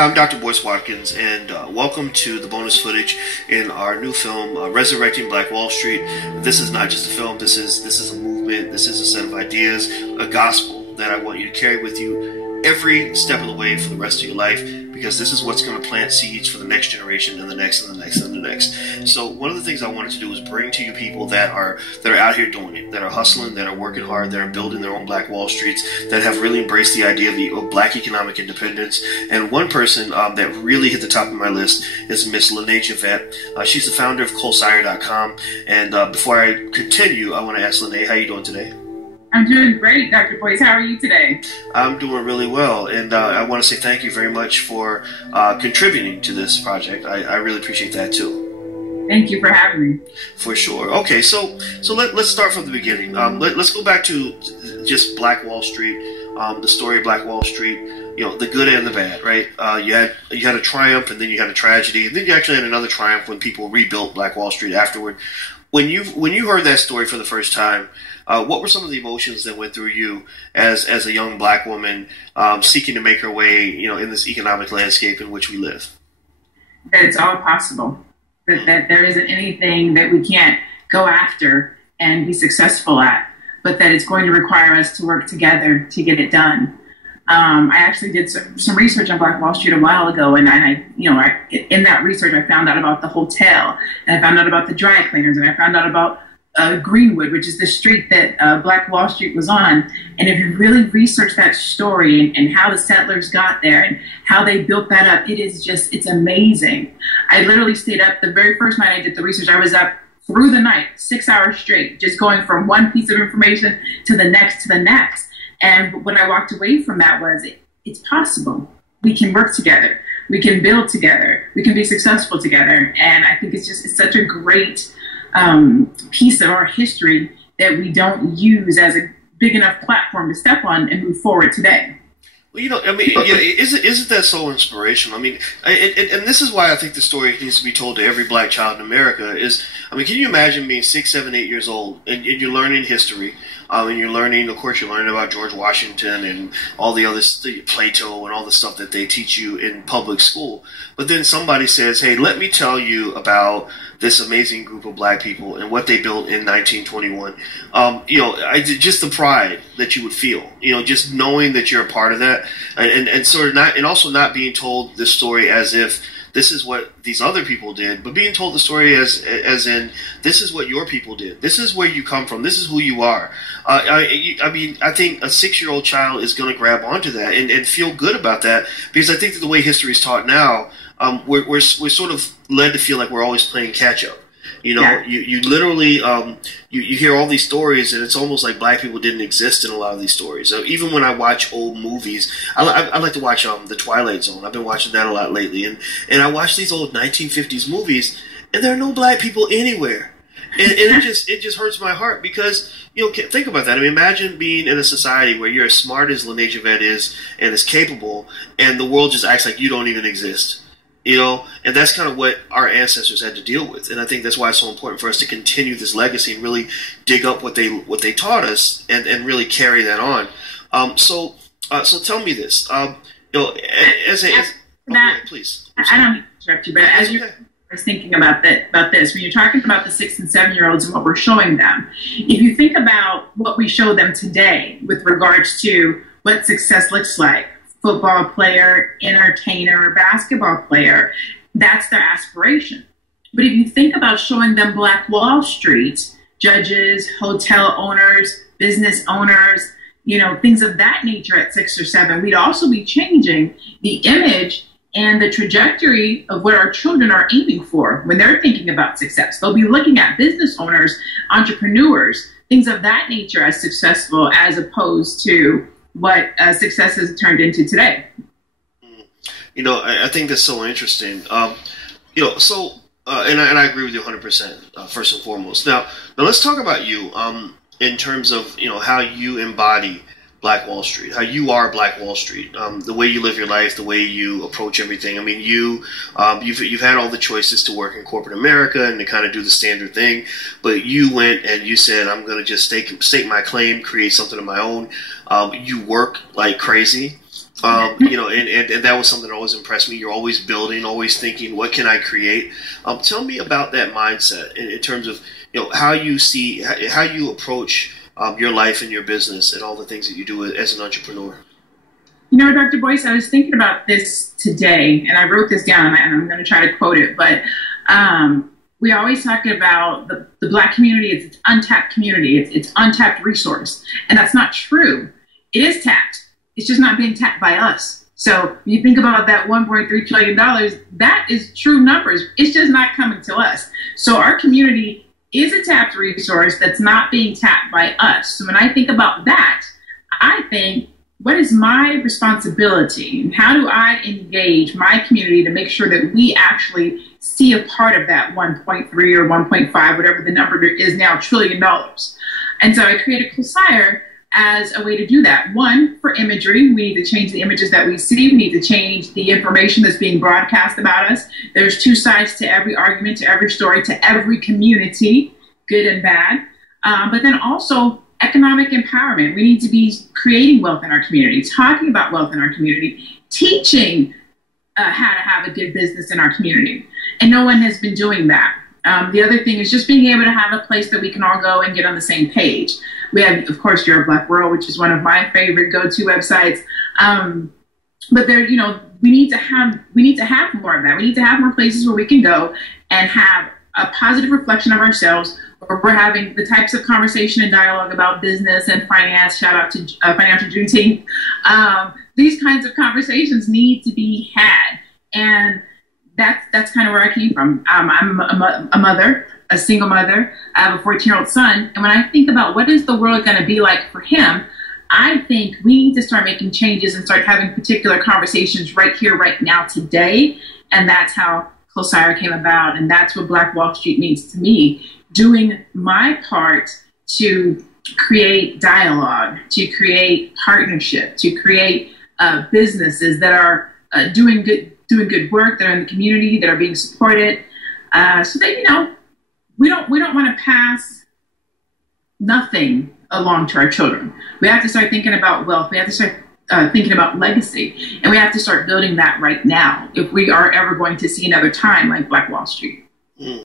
I'm Dr. Boyce Watkins, and welcome to the bonus footage in our new film, Resurrecting Black Wall Street. This is not just a film, this is a movement, this is a set of ideas, a gospel that I want you to carry with you every step of the way for the rest of your life, because this is what's going to plant seeds for the next generation and the next and the next and the next. So one of the things I wanted to do was bring to you people that are out here doing it, that are hustling, that are working hard, that are building their own Black Wall Streets, that have really embraced the idea of Black economic independence. And one person that really hit the top of my list is Miss LaNée Javet. She's the founder of ColeSire.com. And before I continue, I want to ask LaNée, how are you doing today? I'm doing great, Dr. Boyce. How are you today? I'm doing really well, and I want to say thank you very much for contributing to this project. I really appreciate that too. Thank you for having me. For sure. Okay, so let's start from the beginning. Let's go back to just Black Wall Street, the story of Black Wall Street. You know, the good and the bad, right? You had a triumph, and then you had a tragedy, and then you actually had another triumph when people rebuilt Black Wall Street afterward. When you heard that story for the first time, what were some of the emotions that went through you as a young Black woman seeking to make her way, in this economic landscape in which we live? That it's all possible. That there isn't anything that we can't go after and be successful at, but that it's going to require us to work together to get it done. I actually did some research on Black Wall Street a while ago, and in that research I found out about the hotel, and I found out about the dry cleaners, and I found out about Greenwood, which is the street that Black Wall Street was on. And if you really research that story and how the settlers got there and how they built that up, it's amazing. I literally stayed up the very first night I did the research. I was up through the night, 6 hours straight, just going from one piece of information to the next to the next. And what I walked away from that was, it's possible. We can work together. We can build together. We can be successful together. And I think it's such a great piece of our history that we don't use as a big enough platform to step on and move forward today. Well, isn't that so inspirational? I mean, and this is why I think the story needs to be told to every Black child in America. Can you imagine being 6, 7, 8 years old and you're learning history, and you're learning about George Washington and all the other Plato and all the stuff that they teach you in public school, but then somebody says, "Hey, let me tell you about this amazing group of Black people and what they built in 1921." Just the pride that you would feel, just knowing that you're a part of that, and sort of not, and also not being told this story as if this is what these other people did, but being told the story as in, this is what your people did. This is where you come from. This is who you are. I think a 6-year-old child is going to grab onto that and feel good about that, because I think that the way history is taught now, we're sort of led to feel like we're always playing catch up. Yeah. You literally, you hear all these stories, and it's almost like Black people didn't exist in a lot of these stories. So even when I watch old movies, I like to watch The Twilight Zone. I've been watching that a lot lately, and I watch these old 1950s movies, and there are no Black people anywhere, and it just hurts my heart, because think about that. I mean, imagine being in a society where you're as smart as LaNée Javet is and as capable, and the world just acts like you don't even exist. And that's kind of what our ancestors had to deal with, and I think that's why it's so important for us to continue this legacy and really dig up what they taught us and really carry that on. So tell me this, please. I don't mean to interrupt you, but as you were thinking about this, when you're talking about the 6 and 7-year-olds and what we're showing them, if you think about what we show them today with regards to what success looks like, football player, entertainer, basketball player, that's their aspiration. But if you think about showing them Black Wall Street, judges, hotel owners, business owners, things of that nature at 6 or 7, we'd also be changing the image and the trajectory of what our children are aiming for when they're thinking about success. They'll be looking at business owners, entrepreneurs, things of that nature as successful, as opposed to what success has turned into today. I think that's so interesting. And I agree with you 100%, first and foremost. Now let's talk about you in terms of, how you embody Black Wall Street, how you are Black Wall Street, the way you live your life, the way you approach everything. I mean, you've had all the choices to work in corporate America and to kind of do the standard thing, but you went and you said, I'm going to just stake my claim, create something of my own. You work like crazy. And that was something that always impressed me. You're always building, always thinking, what can I create? Tell me about that mindset in terms of, how you see, how you approach your life and your business and all the things that you do as an entrepreneur. Dr. Boyce, I was thinking about this today, and I wrote this down, and I'm going to try to quote it, but we always talk about the Black community. It's untapped community. It's untapped resource, and that's not true. It is tapped. It's just not being tapped by us. So when you think about that $1.3 trillion, that is true numbers. It's just not coming to us. So our community is a tapped resource that's not being tapped by us. So when I think about that, I think, what is my responsibility, and how do I engage my community to make sure that we actually see a part of that 1.3 or 1.5, whatever the number is now, $1 trillion. And so I created Closire as a way to do that. One, for imagery, we need to change the images that we see. We need to change the information that's being broadcast about us. There's two sides to every argument, to every story, to every community, good and bad. But then also economic empowerment. We need to be creating wealth in our community, talking about wealth in our community, teaching how to have a good business in our community. And no one has been doing that. The other thing is just being able to have a place that we can all go and get on the same page. We have, of course, Your Black World, which is one of my favorite go-to websites. But there, we need to have more of that. We need to have more places where we can go and have a positive reflection of ourselves, where we're having the types of conversation and dialogue about business and finance. Shout out to Financial Juneteenth. These kinds of conversations need to be had, and that's kind of where I came from. I'm a mother, a single mother. I have a 14-year-old son, and when I think about what is the world going to be like for him, I think we need to start making changes and start having particular conversations right here, right now, today, and that's how Closire came about, and that's what Black Wall Street means to me. Doing my part to create dialogue, to create partnership, to create businesses that are doing good work, that are in the community, that are being supported, so that we don't want to pass nothing along to our children. We have to start thinking about wealth. We have to start thinking about legacy, and we have to start building that right now if we are ever going to see another time like Black Wall Street.